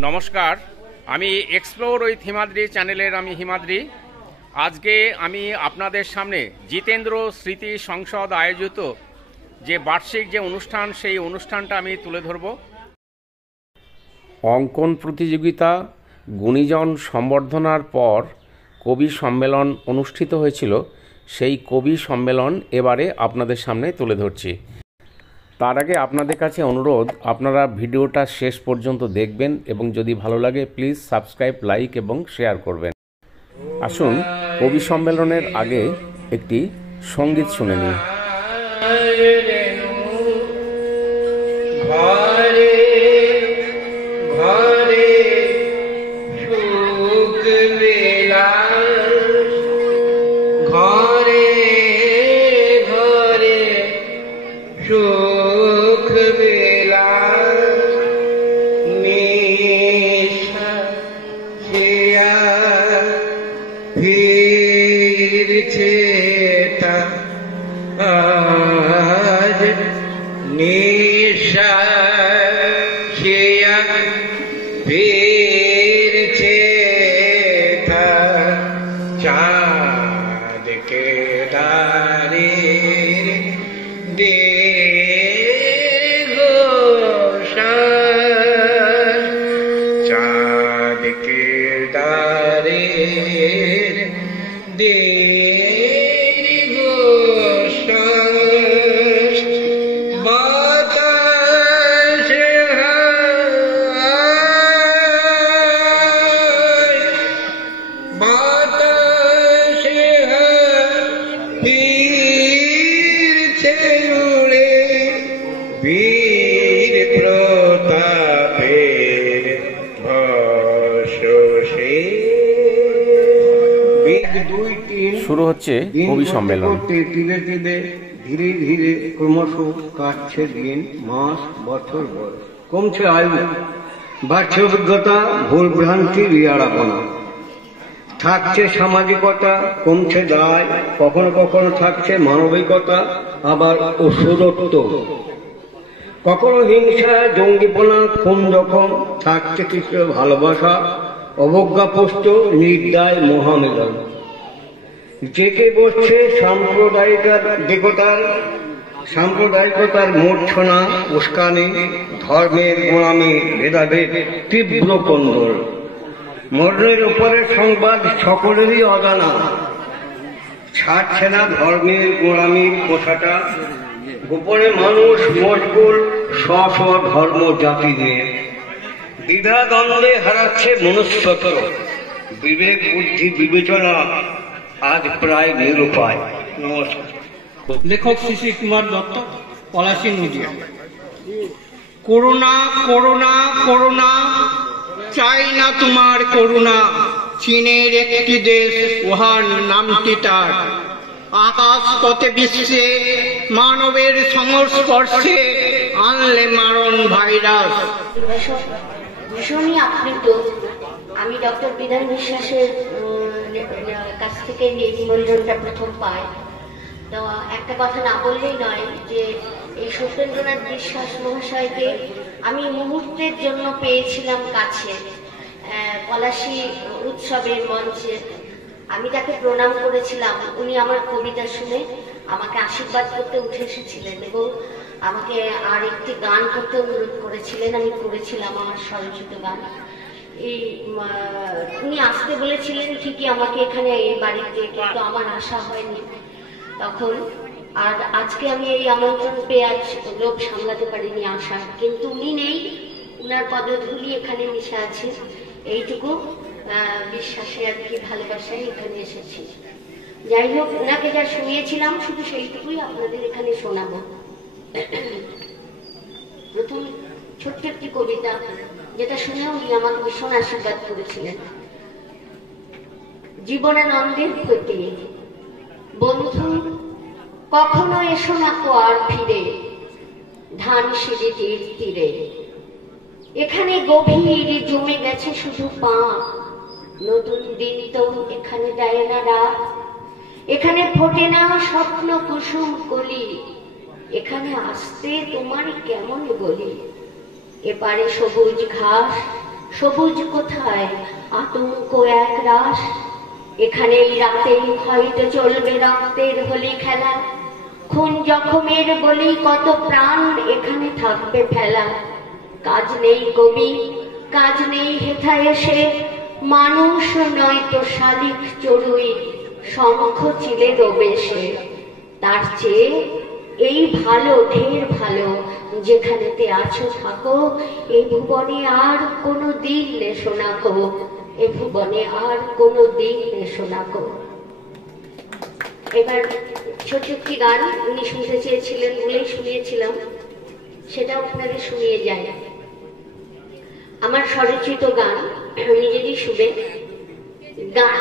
নমস্কার, আমি explore with Himadri চ্যানেলের আমি হিমাদ্রি। আজকে আমি আপনাদের সামনে জিতেন্দ্র স্মৃতি সংসদ আয়োজিত যে বার্ষিক যে অনুষ্ঠান, সেই অনুষ্ঠানটা আমি তুলে ধরব। অঙ্কন প্রতিযোগিতা, গুণীজন সম্বর্ধনার পর কবি সম্মেলন অনুষ্ঠিত হয়েছিল। সেই কবি সম্মেলন এবারে আপনাদের সামনে তুলে ধরছি। তার আগে আপনাদের কাছে অনুরোধ, আপনারা ভিডিওটা শেষ পর্যন্ত দেখবেন এবং যদি ভালো লাগে প্লিজ সাবস্ক্রাইব, লাইক এবং শেয়ার করবেন। আসুন কবি সম্মেলনের আগে একটি সঙ্গীত শুনে নিই। শুরু হচ্ছে কবি সম্মেলন। ধীরে ধীরে ধীরে ধীরে ক্রমশ কাটছে দিন, মাস, বছর, বয়স, কমছে আয়ু, বাড়ছে অভিজ্ঞতা, ভুল ভ্রান্তি, রিয়ারাপনা, থাকছে সামাজিকতা, কমছে দায়, কখনো কখনো থাকছে মানবিকতা, আবার ওষুধত্ব, কখনো হিংসা, জঙ্গিপনা, খুন জখম, থাকছে কিছু ভালোবাসা, অবজ্ঞাপুষ্ট, নির্দয় মহামিলন। জেকে বসছে সাম্প্রদায়িকতার মূর্ছনা, উস্কানি, ধর্মের গোলামি, ভেদাভেদ, তীব্র কন্দল, মরণের উপরে সংবাদ সকলেরই অজানা, ছাড়ছে না ধর্মের গোলামির পোশাটা, গোপনে মানুষ মশগুল স্ব স্ব ধর্ম জাতি নিয়ে, দ্বিধা দ্বন্দ্বে হারাচ্ছে মনুষ্যত্ব, বিবেক বুদ্ধি বিবেচনা আজ প্রায় নিরুপায়। নমস্কার। লেখক শিশির কুমার দত্ত, পলাশী, নদিয়া। করুণা করুণা করুণা, চাই না তোমার করুণা, চীনের একটি দেশ, উহার নামটি তার, আকাশ পথে বিশ্বে মানবের সংস্পর্শে আনলে মারণ ভাইরাস। ভীষণই আপ্লুত। আমি ডক্টর বিধান বিশ্বাসের কাছ থেকে এই নিমন্ত্রণটা প্রথম পাই। তো একটা কথা না বললেই নয় যে এই সত্যেন্দ্রনাথ বিশ্বাস মহাশয়কে আমি মুহূর্তের জন্য পেয়েছিলাম কাছে, পলাশী উৎসবের মঞ্চে। আমি তাকে প্রণাম করেছিলাম। উনি আমার কবিতা শুনে আমাকে আশীর্বাদ করতে উঠে এসেছিলেন এবং আমাকে আর একটি গান করতে অনুরোধ করেছিলেন। আমি করেছিলাম আমার স্বরচিত গান। উনি আসতে বলেছিলেন ঠিকই আমাকে এখানে এই বাড়িতে, কিন্তু আমার আশা হয়নি তখন। আর আজকে আমি এই আমন্ত্রণ পেয়ে আজ লোক সামলাতে পারিনি আশা, কিন্তু উনি নেই, উনার পদধূলি এখানে মিশে আছে। এইটুকু বিশ্বাসে আর কি, ভালোবাসায় এখানে এসেছি। যাই হোক, ওনাকে যা শুনিয়েছিলাম শুধু সেইটুকুই আপনাদের এখানে শোনাবো। প্রথম ছোট্ট একটি কবিতা, যেটা শুনে উনি আমাকে ভীষণ আশীর্বাদ করেছিলেন। জীবনানন্দের প্রতি। বন্ধু, কখনো এসো না কো আর ফিরে, ধান সিঁড়িটির তীরে, এখানে গভীর জমে গেছে শুধু পা, নতুন দিন তো এখানে দেয় না রাত, এখানে ফোটে না স্বপ্ন কুসুম কলি, এখানে আসতে তোমার কেমন গলি, এপারে সবুজ ঘাস সবুজ কোথায়, আতঙ্ক এক রাস। এখানেই রাতেই হয়তো চলবে রক্তের হোলি খেলা, খুন জখমের বলি কত প্রাণ এখানে থাকবে ফেলা। কাজ নেই কবি, কাজ নেই হেথা এসে, মানুষ নয়তো শালিক চড়ুই, শঙ্খ চিলে রবেশে। তার চেয়ে এই ভালো, ঢের ভালো, যেখানেতে আছো থাকো, এ ভুবনে আর কোনো দিন এসো না কো, এ ভুবনে আর কোনো দিন এসো না কো। এবার ছোট একটি গান উনি শুনতে চেয়েছিলেন বলেই শুনিয়েছিলাম, সেটা আপনাদের শুনিয়ে যায়। আমার স্বরচিত গান, নিজেরই সুরে।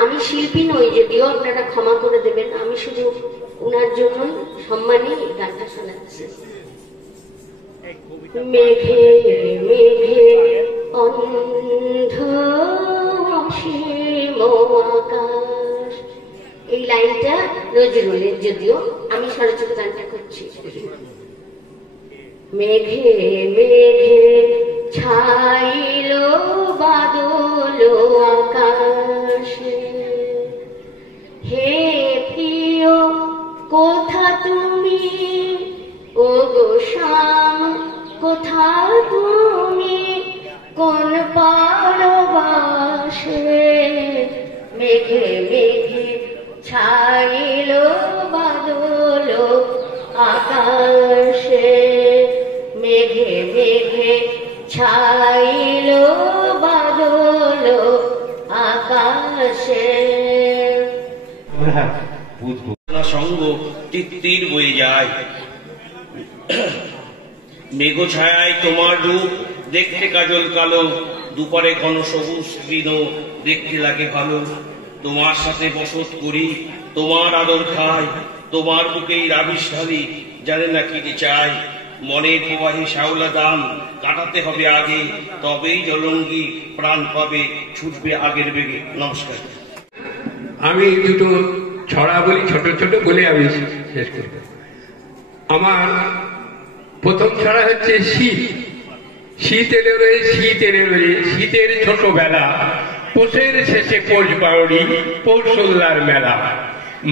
আমি শিল্পী নই যদিও, আপনারা ক্ষমা করে দেবেন, আমি শুধু ওনার জন্যই সম্মানে এই গানটা শোনাচ্ছি। মেঘে মেঘে অন্ধ অসীম আকাশ, এই লাইনটা নজরুলের, যদিও আমি স্বরচিত গানটা করছি। মেঘে মেঘে ছাইল বাদল আকাশে, হে প্রিয় কোথা তুমি, ও গো শ্যাম কোথা তুমি, কোন পরবাসে। মেঘে মেঘে ছাইল বাদল আকাশে, মেঘে মেঘে ছাইল বাদল আকাশে। সঙ্গ তিত্তির বয়ে যায়, মেঘ ছায়ায় তোমার রূপ দেখতে কাজল কালো, দুপারে ঘন সবুজ তৃণ দেখতে লাগে ভালো। তোমার সাথে বসত করি, তোমার আদর খাই, তোমার বুকেই রাবিশ ঢালি, জানে না কি চাই। মনের প্রবাহে শ্যাওলা দান কাটাতে হবে আগে, তবেই জলঙ্গি প্রাণ পাবে, ছুটবে আগের বেগে। নমস্কার। আমি দুটো ছড়া বলি, ছোট ছোট বলে আমি শেষ করব। আমার প্রথম ছড়া হচ্ছে শীত। শীত এলে রয়ে, শীত এলে রয়ে, শীতের ছোটবেলা, পোষের শেষে পৌষ বাউরি, পৌষল্লার মেলা।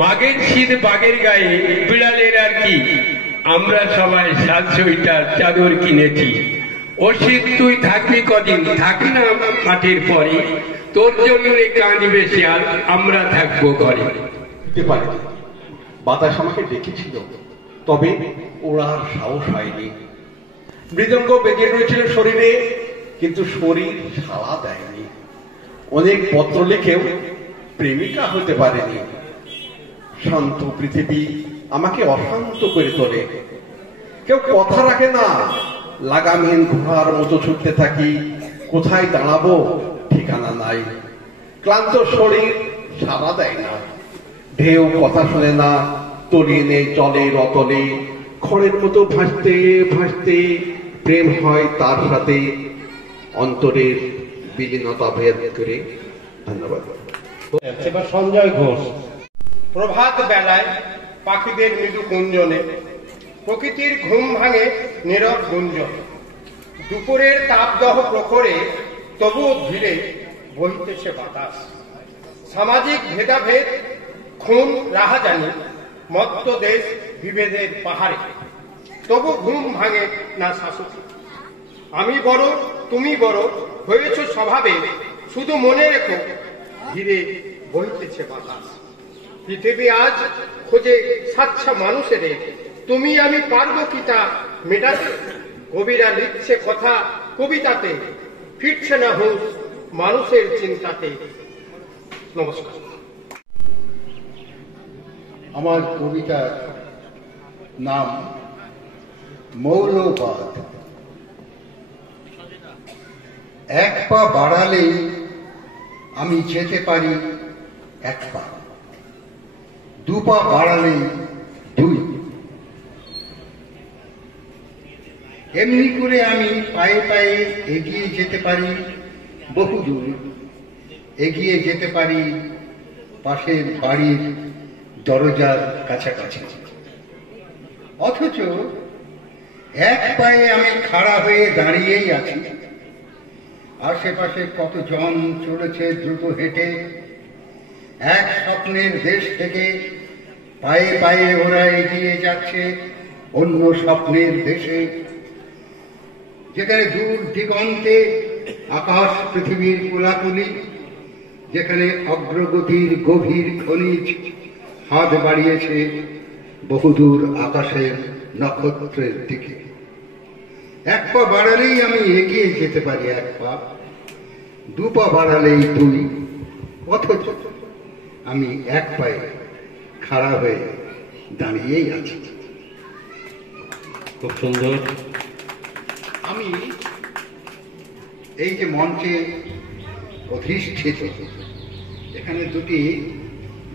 মাঘের শীত বাঘের গায়ে, বিড়ালের আর কি, আমরা সবাই সাজ সোয়েটার চাদর কিনেছি। ও শীত তুই থাকবি কদিন, থাকি না মাঠের পরে, তোর জন্য কাঁদবে শিয়াল, আমরা থাকবো ঘরে। বাতাস আমাকে ডেকেছিল, তবে ওড়ার সাহস হয়নি। মৃদঙ্গ বেজে রয়েছিল শরীরে, কিন্তু শরীর সাড়া দেয়নি। অনেক পত্র লিখেও প্রেমিকা হতে পারেনি। শান্ত পৃথিবী আমাকে অশান্ত করে তোলে। কেউ কথা রাখে না, লাগামহীন ঘোড়ার মতো ছুটতে থাকি। কোথায় দাঁড়াবো ঠিকানা নাই। ক্লান্ত শরীর সাড়া দেয় না, ঢেউ কথা শোনে না, তলিয়ে নেই চলে রতলে। খড়ের মতো ভাসতে ভাসতে প্রেম হয় তার সাথে, অন্তরের বিলীনতা ভেদ করে। ধন্যবাদ। এবার সঞ্জয় ঘোষ। প্রভাত বেলায় পাখিদের মৃদু কুঞ্জনে, প্রকৃতির ঘুম ভাঙে নীরব গুঞ্জন। দুপুরের তাপদহ প্রখরে তবুও ধীরে বহিতেছে বাতাস। সামাজিক ভেদাভেদ, খুন রাহাজানি, মত্ত দেশ বিভেদের পাহাড়ে, তবু ঘুম ভাঙে না শাসক। আমি বড় তুমি বড় হয়েছ স্বভাবে, শুধু মনে রেখো ধীরে বহিতেছে বাতাস। পৃথিবী আজ খোঁজে সাচ্ছা মানুষের, তুমি আমি পারবো কি তা মেটাতে। কবিরা লিখছে কথা কবিতাতে, ফিরছে না হুঁশ মানুষের চিন্তাতে। নমস্কার। আমার কবিতার নাম মৌলবাদ। এক পা বাড়ালেই আমি যেতে পারি এক পা, দু পা বাড়ালেই দুই। এমনি করে আমি পায়ে পায়ে এগিয়ে যেতে পারি বহুদূর, এগিয়ে যেতে পারি পাশের বাড়ির দরজার কাছাকাছি। অথচ এক পায়ে আমি খাড়া হয়ে দাঁড়িয়েই আছি, আশেপাশে কতজন চলেছে দ্রুত হেঁটে, এক স্বপ্নের দেশ থেকে পায়ে পায়ে ওরা এগিয়ে যাচ্ছে অন্য স্বপ্নের দেশে, যেখানে দূর দিগন্তে আকাশ পৃথিবীর কোলাকুলি, যেখানে অগ্রগতির গভীর খনিজ হাত বাড়িয়েছে বহুদূর আকাশের নক্ষত্রের দিকে। এক পা বাড়ালেই আমি এগিয়ে যেতে পারি, এক পা, দু পা বাড়ালেই তুই, অথচ আমি এক পায়ে খাড়া হয়ে দাঁড়িয়েই আছি। খুব সুন্দর। আমি এই যে মঞ্চে অধিষ্ঠিত, এখানে দুটি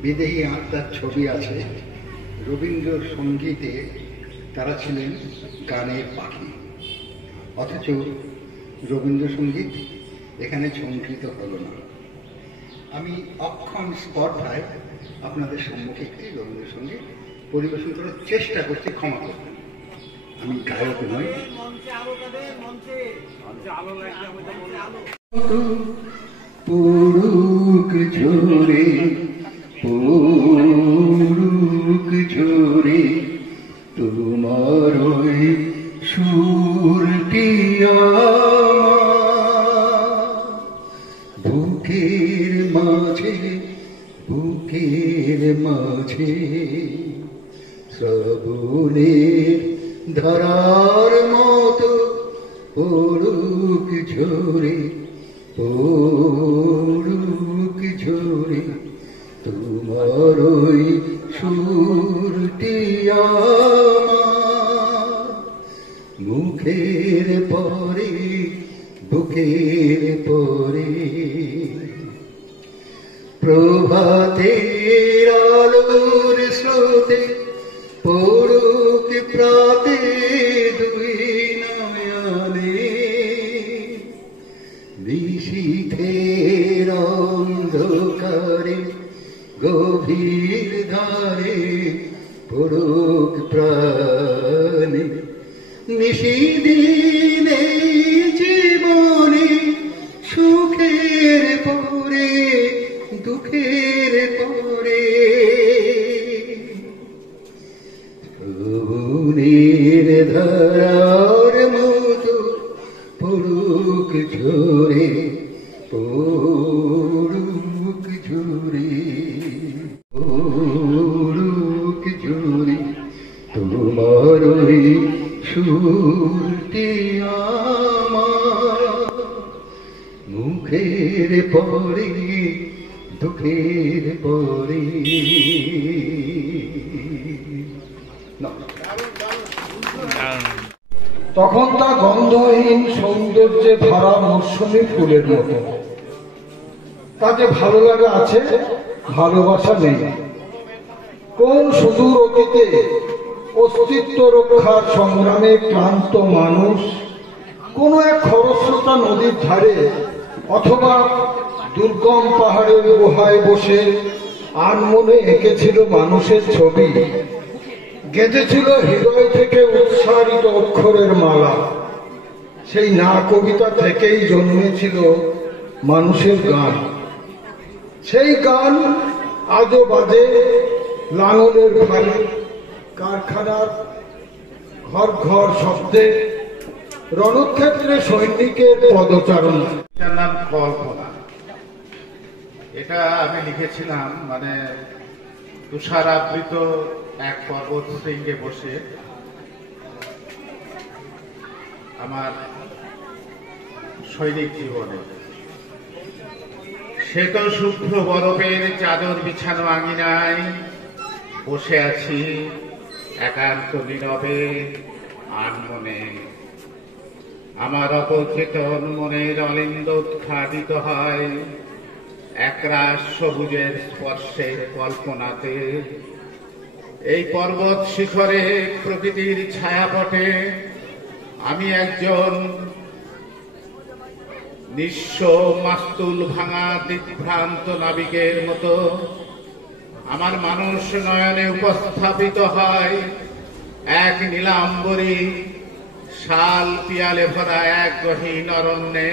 বিদেহী আত্মার ছবি আছে। রবীন্দ্র সঙ্গীতে তারা ছিলেন গানের পাখি, অথচ রবীন্দ্রসঙ্গীত এখানে ঝঙ্কৃত হল না। আমি অক্ষম স্পর্ধায় আপনাদের সম্মুখে একটি রবীন্দ্রসঙ্গীত পরিবেশন করার চেষ্টা করছি, ক্ষমা করবেন। আমি গায়ক নই। পুরুক ঝরে পুরুক ঝরে তোমার ওই সুরটি বুকের মাঝে বুকের মাঝে শ্রাবণের ধারার মতো পড়ুক ঝরে পড়ুক ঝরে তোমার ওই সুরটি মুখের পরে বুকের পরে প্রভাতের আলোর স্রোতে পড়ুক প্রাতে দুই নয়নে নিশীথের অন্ধকারে গভীর ধারে পড়ুক প্রাণে নিশিদিনে জীবনে সুখের পরে দুঃখের পরে শ্রাবণের ধারার মতো পড়ুক ঝরে পড়ুক ঝরে পড়ুক ঝরে তোমার ওই সুরটি আমার মুখের পরে দুঃখের পরে। তখন তা গন্ধহীন সৌন্দর্যে ভরা মৌসুমী ফুলের মতো। তাতে ভালো লাগা আছে, ভালোবাসা নেই। কোন সুদূর অতীতে অস্তিত্ব রক্ষার সংগ্রামে ক্লান্ত মানুষ কোন এক খরস্রোতা নদীর ধারে অথবা দুর্গম পাহাড়ের গুহায় বসে আনমনে এঁকেছিল মানুষের ছবি, গেঁথেছিল হৃদয় থেকে উৎসারিত অক্ষরের মালা। সেই না কবিতা থেকেই জন্মেছিল মানুষের গান। সেই গান আজও বাজে লাঙলের ভারে, কারখানার ঘর ঘর শব্দে, রণক্ষেত্রে সৈনিকের পদচারণ। এটার নাম কল্পনা। এটা আমি লিখেছিলাম মানে তুষারাবৃত এক পর্বত শৃঙ্গে বসে আমার সৈনিক জীবনে। শ্বেত শুভ্র বরফের চাদর বিছানো আঙিনায় বসে আছি একান্ত নীরবে আনমনে। আমার অপচেতন মনের অলিন্দ উৎখাটিত হয় একরাশ সবুজের স্পর্শে কল্পনাতে। এই পর্বত শিখরে প্রকৃতির ছায়াপটে আমি একজন নিঃস্ব মাস্তুল ভাঙা দিগ্ভ্রান্ত নাবিকের মতো আমার মানুষ নয়নে উপস্থাপিত হয় এক নীলাম্বরী শাল পিয়ালে ভরা এক গহীন অরণ্যে।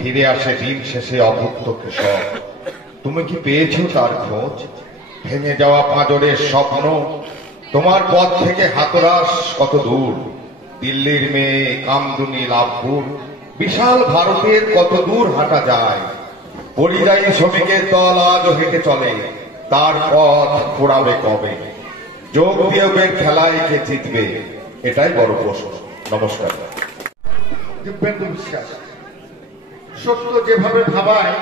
ফিরে আসে দিন শেষে অভুক্ত কৃষক। তুমি কি পেয়েছো তার খোঁজ? ভেঙে যাওয়া পাঁজরের স্বপ্ন, তোমার পথ থেকে হাতরাস কত দূর। দিল্লির মেয়ে কামদুনি লাভপুর, বিশাল ভারতের কত দূর হাঁটা যায়। পরিযায়ী শ্রমিকের দল আজও হেঁটে চলে, তার পথ খোঁড়াবে কবে? যোগ বিয়োগের খেলায় কে জিতবে, এটাই বড় প্রশ্ন। নমস্কার। দিব্যেন্দু বিশ্বাস। সত্য যেভাবে ভাবায়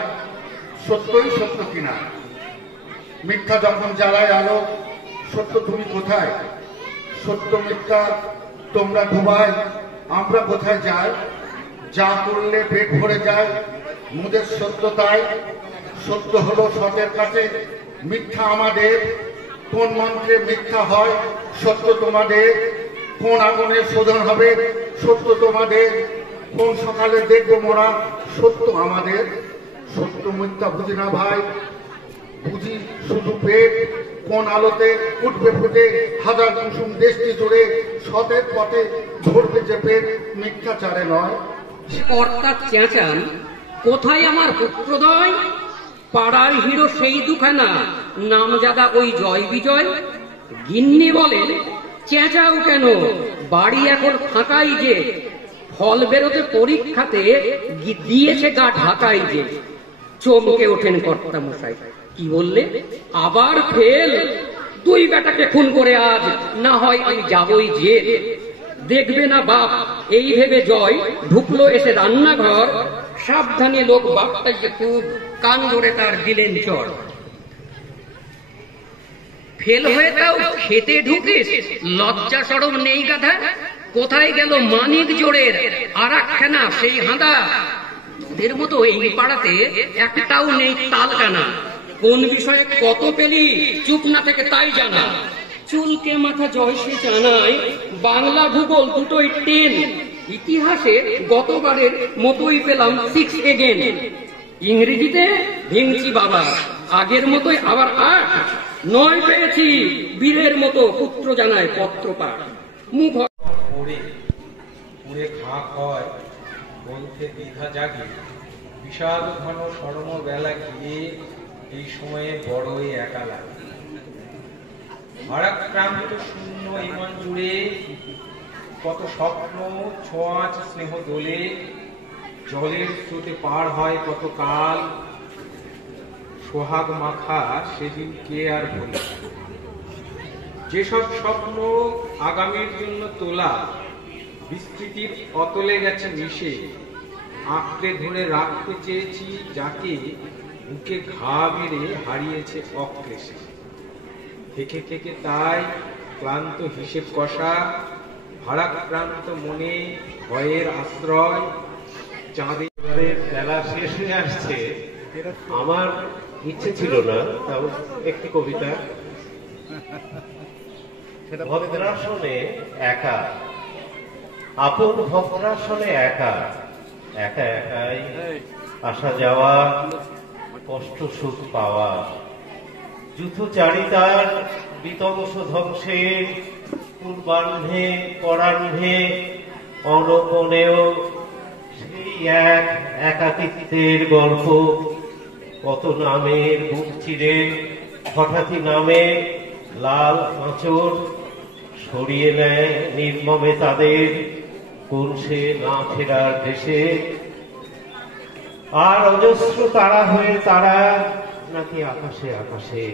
সত্যই সত্য কিনা, মিথ্যা যখন জ্বালায় আলো, সত্য তুমি কোথায়? সত্য মিথ্যা তোমরা ডুবায়, আমরা কোথায় যাই? যা করলে পেট ভরে যায়, মুদের সত্য তাই। সত্য হলো সতের কাছে, মিথ্যা আমাদের। কোন মন্ত্রে মিথ্যা হয়, সত্য তোমাদের। কোন আগুনে শোধন হবে, সত্য তোমাদের। কোন সকালে দেখবো মোরা, সত্য আমাদের। সত্য মিথ্যা বুঝি না ভাই, বুঝি শুধু পেট। কোন আলোতে উঠবে ফুটে হাজার কুসুম দেশটি জুড়ে, সতের পথে ধরবে যে পেট, মিথ্যাচারে নয়। কর্তা চেঁচান, কোথায় আমার পুত্রদয়? পাড়ার হিরো সেই দুখানা, নামজাদা ওই জয় বিজয়। গিন্নি বলেন, চেঁচাও কেন, বাড়ি এখন ফাঁকাই যে। ফল বেরোতে পরীক্ষাতে দিয়েছে গা ঢাকাই যে। চমকে ওঠেন কর্তা মশাই, কি বললে? আবার ফেল? দুই বেটাকে খুন করে আজ না হয় আমি যাবই যে। দেখবে না বাপ, এই ভেবে জয় ঢুকলো এসে রান্নাঘর। সাবধানে লোক বাপটাকে খুব, কান ধরে তার দিলেন চড়। ফেল হয়ে তাও খেতে ঢুকিস, লজ্জা সরম নেই গাধা? কোথায় গেল মানিক জোড়ের আর একখানা সেই হাঁদা? তোদের মতো এই পাড়াতে একটাও নেই তালকানা। কোন বিষয়ে কত পেলি, চুপ না থেকে তাই জানা। চুলকে মাথা জয় সে জানায়, বাংলা ভূগোল দুটোই 10। ইতিহাসে গতবারের মতোই পেলাম 6 এগেন। ইংরেজিতে ভেঙছি বাবা, আগের মতোই আবার 8। 9 পেয়েছি, বীরের মতো পুত্র জানায় পত্র পাঠ। মুখ পুড়ে খাক হয় বলতে দ্বিধা জাগে। বিশাল ঘন সরম বেলা গিয়ে এই সময়ে বড়ই একা লাগে। ভারাক্রান্ত শূন্য ইমান জুড়ে কত স্বপ্ন ছোঁয়াচ স্নেহ দোলে। জলের স্রোতে পার হয় কত কাল, সোহাগ মাখা সেদিন কে আর বলে। যেসব স্বপ্ন আগামীর জন্য তোলা, বিস্তৃতির অতলে গেছে মিশে। আঁকড়ে ধরে রাখতে চেয়েছি যাকে, বুকে ঘা মেরে হারিয়েছে অক্লেশে। থেকে থেকে তাই ক্লান্ত হিসেব কষা, ভারাক্রান্ত মনে ভয়ের আশ্রয়। চাঁদের খেলা শেষ হয়ে আসছে, আমার ইচ্ছে ছিল না, তাও একটি কবিতা। ভদ্রাসনে একা, আপন ভদ্রাসনে একা, একা একাই আসা যাওয়া, কষ্ট সুখ পাওয়া। যুথচারিতার বিধ্বংস ধ্বংসে, পূর্বাহ্নে পরাহ্নে অনপনেও সেই এক একাকিত্বের গল্প। কত নামের বুক চিরে হঠাৎই নামে লাল আঁচড়, সরিয়ে নেয় নির্মমে তাদের কোন সে না ফেরার দেশে। আর অজস্র তারা হয়ে তারা নাকি আকাশে আকাশে।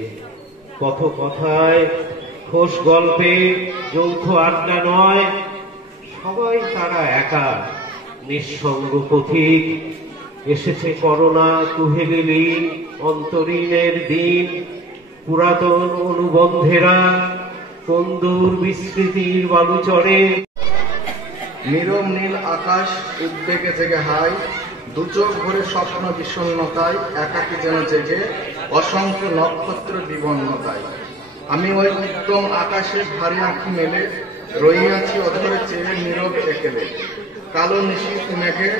কত কথায় খোশ গল্পে যৌথ আড্ডা নয়, সবাই তারা একা নিঃসঙ্গ পথিক। এসেছে করোনা কুহেলিলি অন্তরীণের দিন, পুরাতন অনুবন্ধেরা কোন দূর বিস্মৃতির বালুচরে। নীরব নীল আকাশ উদ্বেগে জেগে হায়, দুচোখ ভরে স্বপ্ন বিষণ্ণতায় একাকী যেন জেগে অসংখ্য নক্ষত্র বিবর্ণতায়। আমি ওই উত্তম আকাশে ভারী আঁখি মেলে রইয়াছি অধরে চেয়ে নীরব একেলে। কালো নিশীথ মেঘে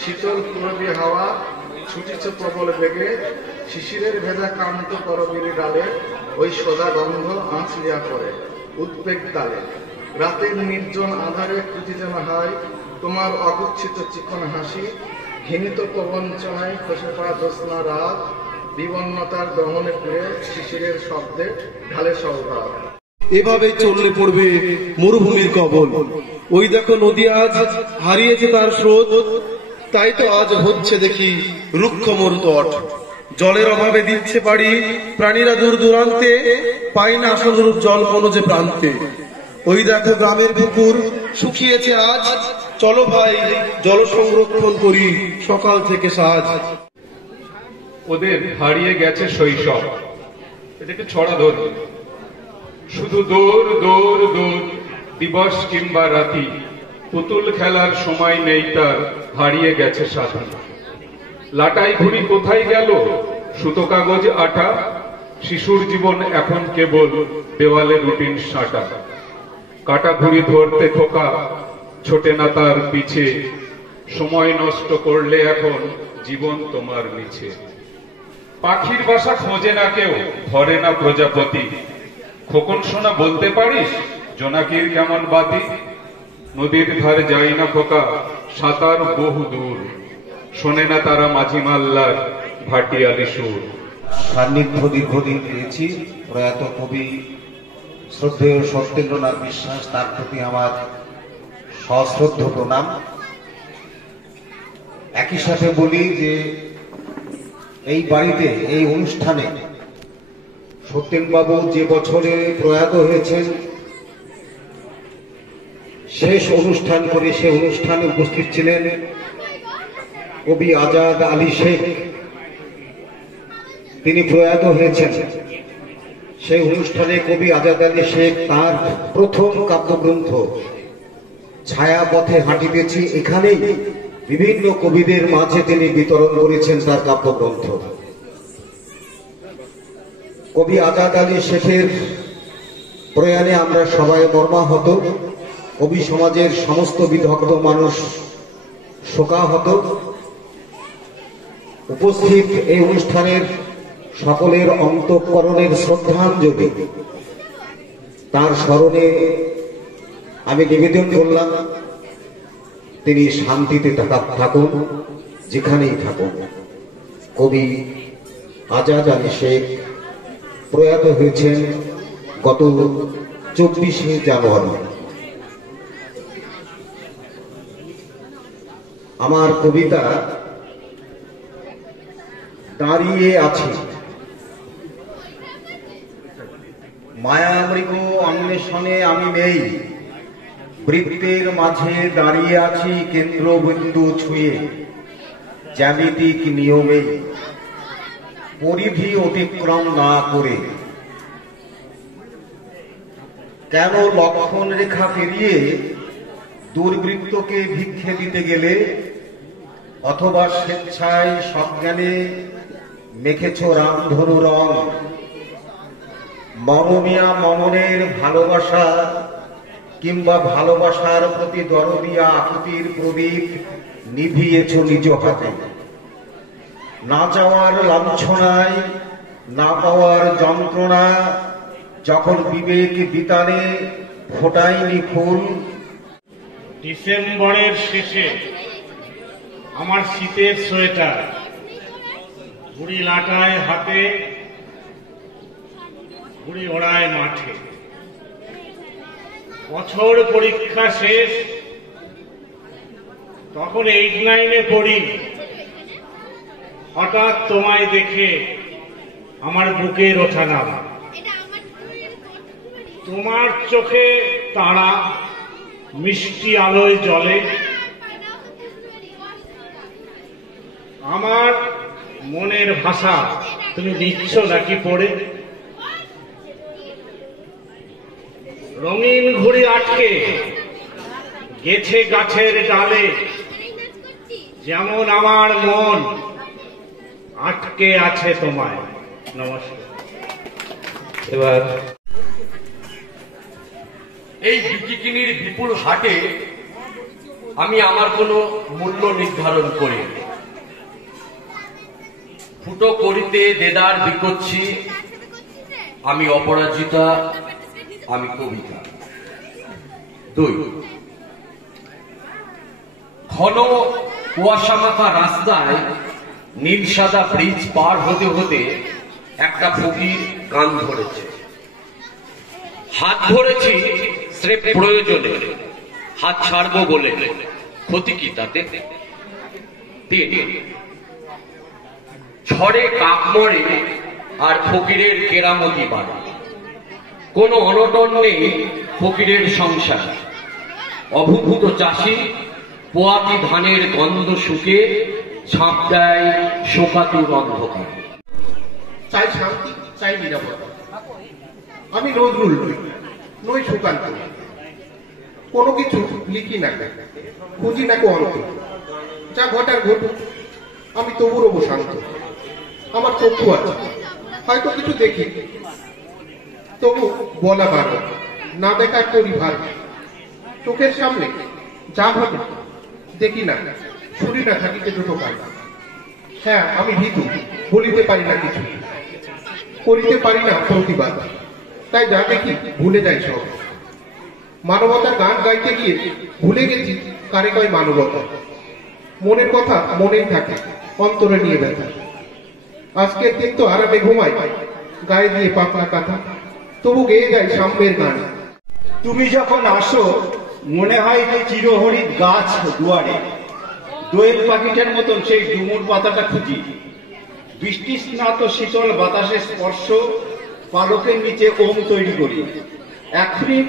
শীতল পূরবী হাওয়া ছুটিছে প্রবল বেগে, শিশিরের ভেজা কান্ত করবিলি ডালে ওই সোজা গন্ধ আঁচড়িয়া পড়ে উদ্বেগ তালে। রাতের নির্জন আধারে খুঁজি যেন হয় তোমার অগুচ্ছিত চিকন হাসি, ঘৃণিত প্রবঞ্চনায় খসে পড়া জ্যোৎস্না রাত, বিবন্নতার দহনে পুড়ে শিশিরের শব্দে ঢালে সৌভাগ। এভাবে চললে পড়বে মরুভূমির কবল। ওই দেখো নদী আজ হারিয়েছে তার স্রোত, তাই তো আজ হচ্ছে দেখি রুক্ষ মরুতট। জলের অভাবে দিচ্ছে পাড়ি প্রাণীরা দূর দূরান্তে, পাই না আসলরূপ জল কোনো যে প্রান্তে। ওই দেখো গ্রামের পুকুর শুকিয়েছে আজ, চলো ভাই জল সংরক্ষণ করি সকাল থেকে সাজ। ওদের হারিয়ে গেছে শৈশব, এটাকে ছড়া ধরবে। শুধু দৌড় দৌড় দৌড়, দিবস কিংবা রাতি, পুতুল খেলার সময় নেই তার, হারিয়ে গেছে সাথী। লাটাই ঘুড়ি কোথায় গেল, সুতো কাগজ আটা, শিশুর জীবন এখন কেবল দেওয়ালে রুটিন সাঁটা। কাটা ঘুড়ি ধরতে খোকা ছোটে না তার পিছে, সময় নষ্ট করলে এখন জীবন তোমার মিছে। পাখির বাসা খোঁজে না কেউ, ধরে না প্রজাপতি, খোকন সোনা বলতে পারিস জোনাকির কেমন বাতি। নদীর ধারে যাই না খোকা, সাঁতার বহু দূর, শোনে না তারা মাঝি মাল্লার ভাটিয়ালি সুর। সান্নিধ্য দীর্ঘদিন পেয়েছি প্রয়াত কবি শ্রদ্ধেয় সত্যেন্দ্রনাথ বিশ্বাস, তার প্রতি আমার সশ্রদ্ধ প্রণাম। একই সাথে বলি যে এই বাড়িতে এই অনুষ্ঠানে সত্যেনবাবু যে বছরে প্রয়াত হয়েছেন, শেষ অনুষ্ঠান করে সে অনুষ্ঠানে উপস্থিত ছিলেন কবি আজাদ আলী শেখ। তিনি প্রয়াত হয়েছেন, সেই অনুষ্ঠানে কবি আজাদ আলী শেখ তার প্রথম কাব্যগ্রন্থ ছায়াপথে হাঁটিতেছি, এখানেই বিভিন্ন কবিদের মাঝে তিনি বিতরণ করেছেন তার কাব্যগ্রন্থ। কবি আজাদ আলী শেখের প্রয়াণে আমরা সবাই মর্মাহত, কবি সমাজের সমস্ত বিদগ্ধ মানুষ শোকাহত। উপস্থিত এই অনুষ্ঠানের সকলের অন্তঃকরণের শ্রদ্ধাঞ্জলি তার স্মরণে আমি নিবেদন করলাম, তিনি শান্তিতে থাকুন যেখানেই থাকুন। কবি আজাদ আলী শেখ প্রয়াত হয়েছেন গত 24শে জানুয়ারি। আমার কবিতা দাঁড়িয়ে আছি। মায়ামৃগ অন্বেষণে আমি নেই, বৃত্তের মাঝে দাঁড়িয়ে আছি কেন্দ্রবিন্দু ছুঁয়ে, জ্যামিতিক নিয়মে পরিধি অতিক্রম না করে। কেন লক্ষণ রেখা পেরিয়ে দুর্বৃত্তকে ভিক্ষে দিতে গেলে, অথবা স্বেচ্ছায় সজ্ঞানে মেখেছ রামধনু রং, মমমিয়া মমনের ভালোবাসা কিংবা ভালোবাসার প্রতি দরদিয়া আকুতির প্রদীপ নিভিয়েছ নিজ হাতে। না যাওয়ার লাঞ্ছনায়, না পাওয়ার যন্ত্রণা, যখন বিবেক বিতানে ফোটায়নি ফুল। ডিসেম্বরের শেষে আমার শীতের সোয়েটার, ঘুড়ি লাটায় হাতে, ঘুড়ি ওড়ায় মাঠে। বছর পরীক্ষা শেষ, তখন 8-9-এ পড়ি। হঠাৎ তোমায় দেখে আমার বুকের ওঠা নামা, তোমার চোখে তারা মিষ্টি আলোয় জ্বলে। আমার মনের ভাষা তুমি দিচ্ছ নাকি পড়ে। রঙিন ঘুড়ি আটকে গেছে গাছের ডালে, যেমন আমার মন আটকে আছে তোমায়। নমস্কার। এবার এই বিকিকিনির বিপুল হাটে আমি আমার কোনো মূল্য নির্ধারণ করি। ফুটো করিতে দেদার বিকচ্ছি, আমি অপরাজিতা, আমি কবিতা। 2, ঘন কুয়াশা মাখা রাস্তায় নীল সাদা ব্রিজ পার হতে হতে একটা ফকির কান ধরেছে। হাত ধরেছি স্রেফ প্রয়োজনে, হাত ছাড়বো বলে ক্ষতি কি তাতে? ঝড়ে কাক মরে আর ফকিরের কেরামতি বাড়ে। কোনো অনটন নেই ফকিরের সংসার। অভূভূত চাষি পোয়াতি ধানের গন্ধ শুকে ছাপ দেয় শোকাতুর অন্ধকার। চাই শান্তি, চাই নিরাপত্তা। আমি নজরুল নই সুকান্ত। কোনো কিছু লিখি না, খুঁজি না অন্ত। যা ঘটার ঘটুক, আমি তবু রবো শান্ত। আমার চক্ষু আছে, হয়তো কিছু দেখি, তবু বলা ভালো না দেখার করি ভালো। চোখের সামনে যা ঘটে দেখি না, শুনি না থাকিতে দুটো কাজ। হ্যাঁ, আমি ভীতু, বলিতে পারি না কিছু, করিতে পারি না প্রতিবাদ। তাই যা দেখি ভুলে যাই সব। মানবতার গান গাইতে গিয়ে ভুলে গেছি কারে কয় মানবতা। মনের কথা মনেই থাকে, অন্তরে নিয়ে ব্যথা। আজকের দিন তো আরামে ঘুমাই, গায়ে দিয়ে পাতলা কাঁথা, তবু গেয়ে যায় সাম্যের গান। তুমি যখন আসো মনে হয় যে চিরহরিৎ গাছ দুয়ারে, দোয়েল পাখিটার মতন সেই ডুমুর পাতাটা খুঁজি। বৃষ্টি স্নাত শীতল বাতাসের স্পর্শ, পালকের নিচে ওম তৈরি করি। এখনই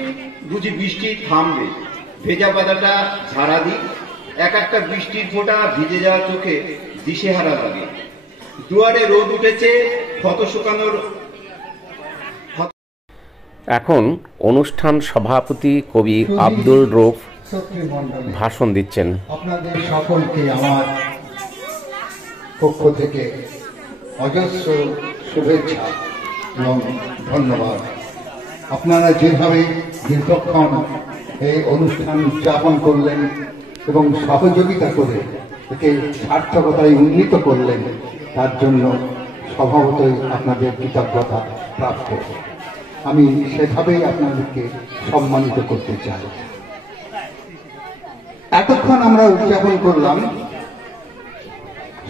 বুঝি বৃষ্টি থামবে, ভেজা পাতাটা ঝাড়া দিই। এক একটা বৃষ্টির ফোঁটা ভিজে যাওয়া চোখে দিশেহারা লাগে। দুয়ারে রোদ উঠেছে, ক্ষত শুকানোর। এখন অনুষ্ঠান সভাপতি কবি আব্দুল রউফ ভাষণ দিচ্ছেন। আপনাদের সকলকে আমার পক্ষ থেকে অজস্র শুভেচ্ছা এবং ধন্যবাদ। আপনারা যেভাবে দীর্ঘক্ষণ এই অনুষ্ঠান উদযাপন করলেন এবং সহযোগিতা করে একে সার্থকতায় উন্নীত করলেন, তার জন্য স্বভাবতই আপনাদের কৃতজ্ঞতা প্রাপ্য। আমি সেভাবেই আপনাদেরকে সম্মানিত করতে চাই। এতক্ষণ আমরা উদযাপন করলাম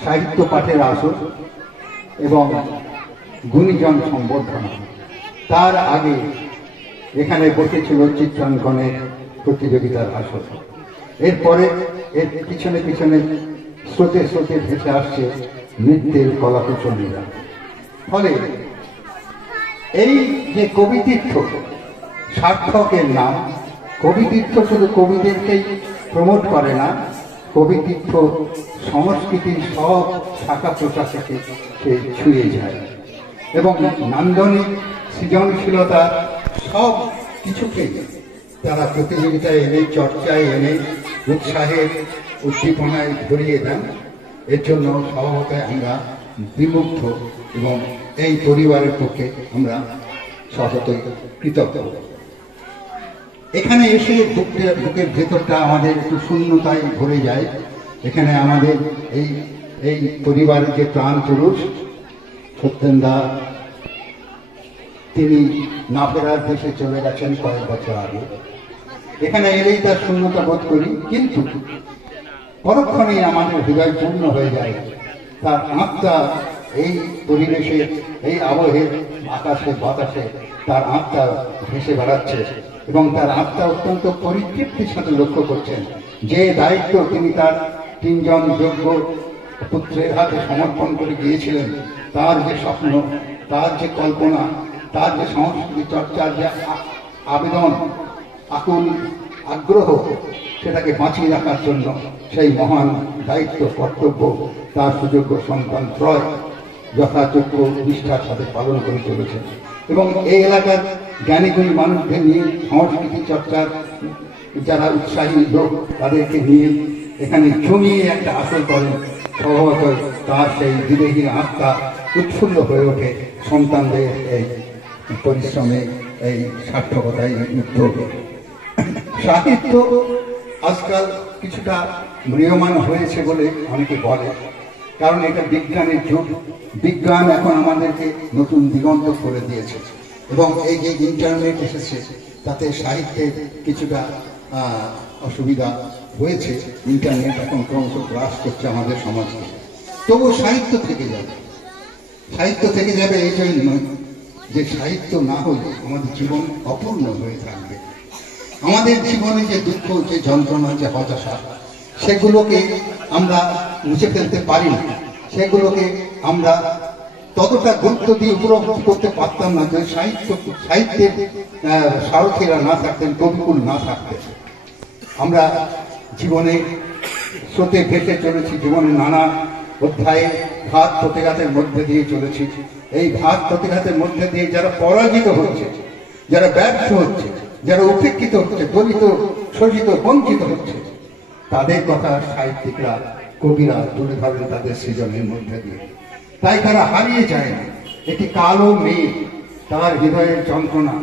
সাহিত্য পাঠের আসর এবং গুণীজন সম্বর্ধনা। তার আগে এখানে বসেছিল চিত্রাঙ্কনের প্রতিযোগিতার আসর। এরপরে এর পিছনে পিছনে স্রোতে স্রোতে ভেসে আসছে নৃত্যের কলাকুশলীরা। ফলে এই যে কবিতীর্থ, সার্থকের নাম, কবিতীর্থ শুধু কবিদেরকেই প্রমোট করে না, কবিতীর্থ সংস্কৃতির সব শাখা প্রশাখাকে সে ছুঁয়ে যায় এবং নান্দনিক সৃজনশীলতা সব কিছুকে তারা প্রতিযোগিতায় এনে, চর্চায় এনে, উৎসাহের উদ্দীপনায় ধরিয়ে দেন। এর জন্য স্বভাবতই আমরা বিমুগ্ধ এবং এই পরিবারের পক্ষে আমরা স্বভাবতই কৃতজ্ঞ। এখানে এসে বুকের ভেতরটা আমাদের একটু শূন্যতায় ভরে যায়। এখানে আমাদের এই পরিবারের যে প্রাণ পুরুষ সত্যেন্দা, তিনি না ফেরার দেশে চলে গেছেন কয়েক বছর আগে। এখানে এলেই তার শূন্যতা বোধ করি, কিন্তু পরক্ষণেই আমাদের হৃদয় পূর্ণ হয়ে যায়। তার আত্মা এই পরিবেশে, এই আবহের আকাশে বাতাসে তার আত্মা ভেসে বেড়াচ্ছে এবং তার আত্মা অত্যন্ত পরিতৃপ্তির সাথে লক্ষ্য করছেন যে দায়িত্ব তিনি তার তিনজন যোগ্য পুত্রের হাতে সমর্পণ করে গিয়েছিলেন। তার যে স্বপ্ন, তার যে কল্পনা, তার যে সংস্কৃতি চর্চার যে আবেদন, আকুল আগ্রহ, সেটাকে বাঁচিয়ে রাখার জন্য সেই মহান দায়িত্ব, কর্তব্য তার সুযোগ্য সন্তান ত্রয় যথাযোগ্য নিষ্ঠার সাথে পালন করে চলেছেন। এবং এই এলাকার জ্ঞানীগুণী মানুষদের নিয়ে, সংস্কৃতি চর্চার যারা উৎসাহী লোক, তাদেরকে নিয়ে এখানে জমিয়ে একটা আসর করেন। স্বভাবতই তার সেই বিদেহীন আত্মা উৎফুল্ল হয়ে ওঠে সন্তানদের এই পরিশ্রমে, এই সার্থকতায় উদ্যোগে। সাহিত্য আজকাল কিছুটা ম্রিয়মান হয়েছে বলে অনেকে বলে, কারণ এটা বিজ্ঞানের যুগ। বিজ্ঞান এখন আমাদেরকে নতুন দিগন্ত করে দিয়েছে এবং এই যে ইন্টারনেট এসেছে তাতে সাহিত্যের কিছুটা অসুবিধা হয়েছে, ইন্টারনেট এখন ক্রমশ গ্রাস করছে আমাদের সমাজকে, তবু সাহিত্য থেকে যাবে। সাহিত্য থেকে যাবে এই জন্য যে সাহিত্য না হলে আমাদের জীবন অপূর্ণ হয়ে থাকবে। আমাদের জীবনে যে দুঃখ, যে যন্ত্রণা, যে হতাশা, সেগুলোকে আমরা মুছে ফেলতে পারি না, সেগুলোকে আমরা ততটা গুরুত্ব দিয়ে উপলব্ধি করতে পারতাম না যে সাহিত্যের সারথীরা না থাকতেন, কবিকুল না থাকতেন। আমরা জীবনে স্রোতে ভেসে চলেছি, জীবনে নানা অধ্যায়ে ঘাত প্রতিঘাতের মধ্যে দিয়ে চলেছি। এই ঘাত প্রতিঘাতের মধ্যে দিয়ে যারা পরাজিত হচ্ছে, যারা ব্যর্থ হচ্ছে, যারা উপেক্ষিত হচ্ছে, দলিত, শোষিত, বঞ্চিত হচ্ছে, তাদের কথা সাহিত্যিকরা, কবিরা তুলে ধরেন তাদের সৃজনের মধ্যে দিয়ে। তাই তারা হারিয়ে যায় না। একটি কালো মেয়ে, তার হৃদয়ের যন্ত্রণা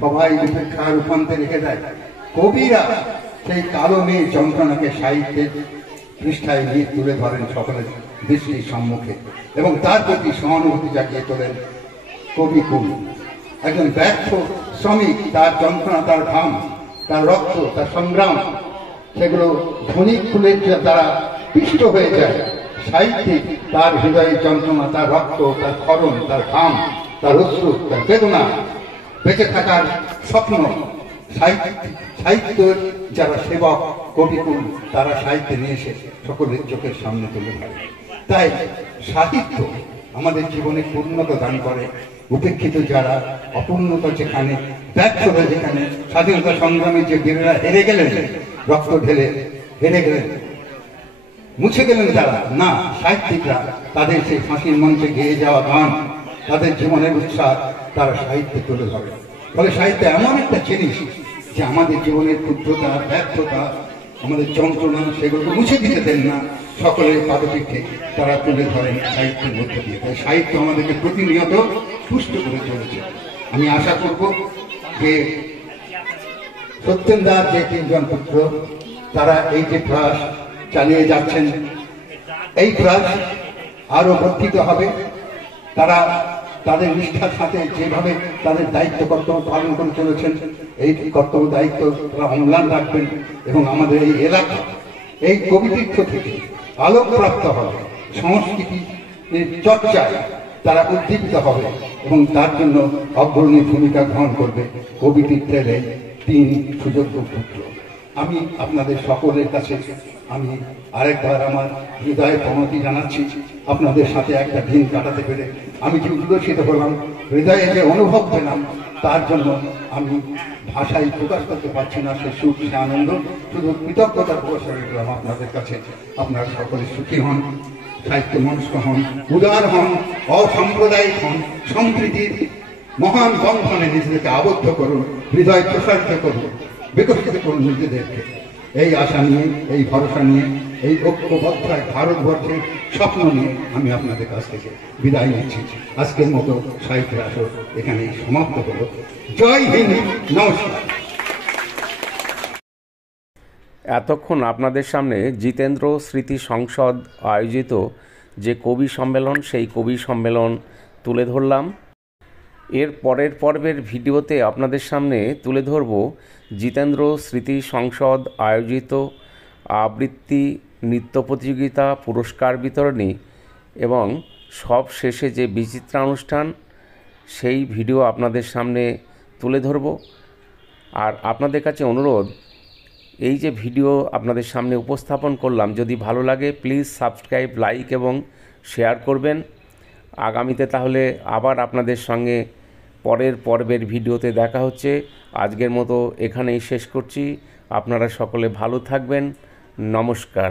সবাই উপেক্ষার রূপান্তে রেখে দেয়। কবিরা সেই কালো মেয়ের যন্ত্রণাকে সাহিত্যের পৃষ্ঠায় নিয়ে তুলে ধরেন সকলের দৃষ্টির সম্মুখে এবং তার প্রতি সহানুভূতি জাগিয়ে তোলেন কবিকুল। একজন ব্যর্থ শ্রমিক, তার যন্ত্রণা, তার ঘাম, তার রক্ত, তার সংগ্রাম, সেগুলো ধনী ফুলের দ্বারা পিষ্ট হয়ে যায়। সাহিত্যিক তার হৃদয়ের যন্ত্রণা, তার রক্ত, তার ক্ষরণ, তার ঘাম, তার অশ্রু, তার বেদনা, বেঁচে থাকার স্বপ্ন, সাহিত্যের যারা সেবক কবিকুল, তারা সাহিত্যে নিয়ে এসে সকলের চোখের সামনে তুলে ধরে। তাই সাহিত্য আমাদের জীবনে পূর্ণতা দান করে। উপেক্ষিত যারা, অপূর্ণতা যেখানে, ব্যর্থতা যেখানে, স্বাধীনতা সংগ্রামে যে বীরেরা হেরে গেলেন, রক্ত ঢেলে হেরে গেলেন, মুছে গেলেন যারা, না, সাহিত্যিকরা তাদের সেই ফাঁসির মঞ্চে গেয়ে যাওয়া গান, তাদের জীবনের উৎসাহ তারা সাহিত্যে তুলে ধরে। ফলে সাহিত্য এমন একটা জিনিস যে আমাদের জীবনের ক্ষুদ্রতা, ব্যর্থতা, আমাদের যন্ত্রণা, সেগুলো মুছে দিতে দেন না, সকলের পাদপীঠে তারা তুলে ধরেন সাহিত্যের মধ্যে দিয়ে। তাই সাহিত্য আমাদেরকে প্রতিনিয়ত পুষ্ট করে চলেছে। আমি আশা করব যে সত্যেন্দ্রনাথ যে তিনজন পুত্র, তারা এই যে প্রয়াস চালিয়ে যাচ্ছেন, এই প্রয়াস আরো বর্ধিত হবে। তারা তাদের নিষ্ঠার সাথে যেভাবে তাদের দায়িত্ব কর্তব্য পালন করে চলেছেন, এই কর্তব্য দায়িত্ব তারা অম্লান রাখবেন এবং আমাদের এই এলাকা, এই কবিতীর্থ থেকে আলোকপ্রাপ্ত হবে, সংস্কৃতির চর্চায় তারা উদ্দীপিত হবে এবং তার জন্য অগ্রণী ভূমিকা গ্রহণ করবে কবিতীর্থের এই তিন সুযোগ্য পুত্র। আমি আপনাদের সকলের কাছে আমি আরেকবার আমার হৃদয়ে প্রণতি জানাচ্ছি। আপনাদের সাথে একটা দিন কাটাতে পেরে আমি যে উল্লসিত হলাম, হৃদয়ে যে অনুভব পেলাম, তার জন্য আমি ভাষায় প্রকাশ করতে পারছি না সে সুখ, সে আনন্দ। শুধু কৃতজ্ঞতার প্রকাশ করলাম আপনাদের কাছে। আপনারা সকলে সুখী হন, সাহিত্য মনস্ক হন, উদার হন, অসাম্প্রদায়িক হন, সম্প্রীতির মহান বন্ধনে নিজেদেরকে আবদ্ধ করুন, হৃদয় প্রসারিত করুন, বিকশিত করুন নিজেদেরকে। এই আশা নিয়ে, এই ভরসা নিয়ে, এই ঐক্যবদ্ধ ভারতবর্ষের স্বপ্ন নিয়ে আমি আপনাদের কাছ থেকে বিদায় নিচ্ছি। আজকের মতো সাহিত্যের আসর এখানেই সমাপ্ত হলো। জয় হিন্দ, নমস্কার। এতক্ষণ আপনাদের সামনে জিতেন্দ্র স্মৃতি সংসদ আয়োজিত যে কবি সম্মেলন, সেই কবি সম্মেলন তুলে ধরলাম। এর পরের পর্বের ভিডিওতে আপনাদের সামনে তুলে ধরব জিতেন্দ্র স্মৃতি সংসদ আয়োজিত আবৃত্তি নৃত্য প্রতিযোগিতা, পুরস্কার বিতরণী এবং সব শেষে যে বিচিত্রানুষ্ঠান, সেই ভিডিও আপনাদের সামনে তুলে ধরব। আর আপনাদের কাছে অনুরোধ, এই যে ভিডিও আপনাদের সামনে উপস্থাপন করলাম, যদি ভালো লাগে প্লিজ সাবস্ক্রাইব, লাইক এবং শেয়ার করবেন। আগামীতে তাহলে আবার আপনাদের সঙ্গে পরের পর্বের ভিডিওতে দেখা হচ্ছে। আজকের মতো এখানেই শেষ করছি। আপনারা সকলে ভালো থাকবেন। নমস্কার।